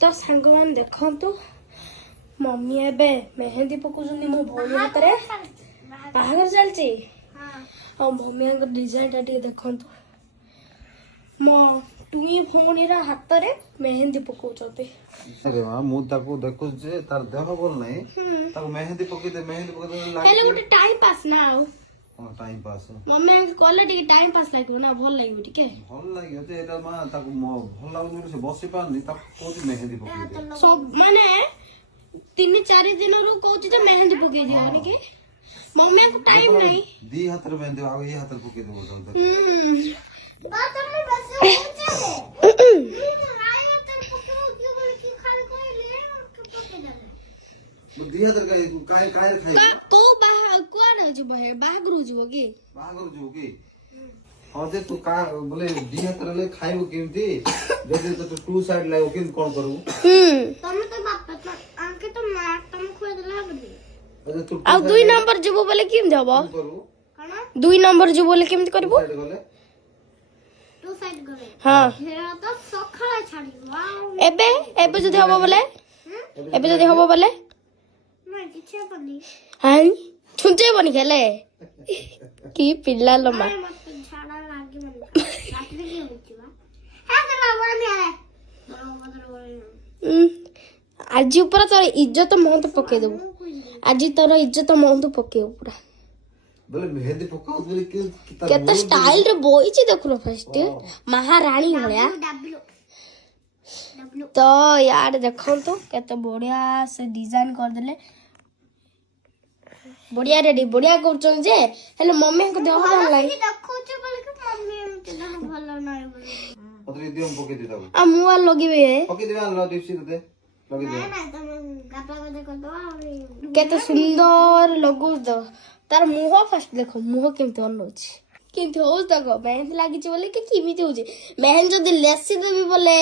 तो सांग मान देखंतु मम्मी एबे मेहंदी पकोजनी मो भौणी हातरे बाहागर चलची और मम्मी को डिजाइन टा टिके देखंतु मो टुई भौणी रा हातरे मेहंदी पकोचते अरे मां मु ताको देखु जे तार देह बोल नहीं ताको मेहंदी पके दे लागे हेले गोटे टाइम पास ना आउ हां टाइम पास मम्मी कले टिके टाइम पास लागो ना भल लागो टिके भल लागियो जे एटा मां ताको भल लागो से बसी पानी ताको कोती मेहंदी पके दे सब माने 3-4 दिन रु कहूची तो मेहंदी पके दियो नि के मम्मी को टाइम नहीं दी हाथ रे मेहंदी आ ये हाथ रे पके दे बोल बात हमने बस पहुंचे आया तो पके के बोले कि खाली कोई ले पके दे दी हाथ रे काय काय खाई तो बाहर कोन जो बाहर रुजबो के बागर जो की हां जे तू का बोले दी हाथ रे खाइबो केमती जदि तो टू साइड लागो केम कोन करू तुम तो बाप तो आके तो मार तुम खोद देला बदे अरे तू आ 2 नंबर जबो बोले केम जबो करू कना 2 नंबर जो बोले केम करबो साइड गले टू साइड गले हां हेरा तो सखळा छाडी वाओ एबे एबे जदी हबो बोले एबे जदी हबो बोले मैं किछे बनी हां छुंचे बनी खेले की पिल्ला लम्मा अरे मत झाड़ा लागे मन रात में की होची बा है तो बाबा ने आए आज ऊपर तोर इज्जत महंत पके देबो आज तोर इज्जत महंत पके पूरा बोले मेहंदी पकाओ बोले के केते स्टाइल रे बोइची देखलो फर्स्ट महारानी होया डब्ल्यू डब्ल्यू तो यार देखो तो केते बढ़िया से डिजाइन कर देले बढ़िया रेडी बढ़िया करछन जे हेले मम्मी को देह भल लाग देखो छ बोले कि मम्मी हमके ना भलो नाही बोले पतरी दियो पके दे दाओ आ मुआ लगिबे पके देवा लो दिपसी दे लगे दे ना तुम गापा को देखो तो और केते सुंदर लगु दो तार मुह फर्स्ट देखो मुह केमते बनौछि केमते होस देखो मेहंदी लागि छ बोले कि किमिते होछि मेहंदी जदी लेसी देबी बोले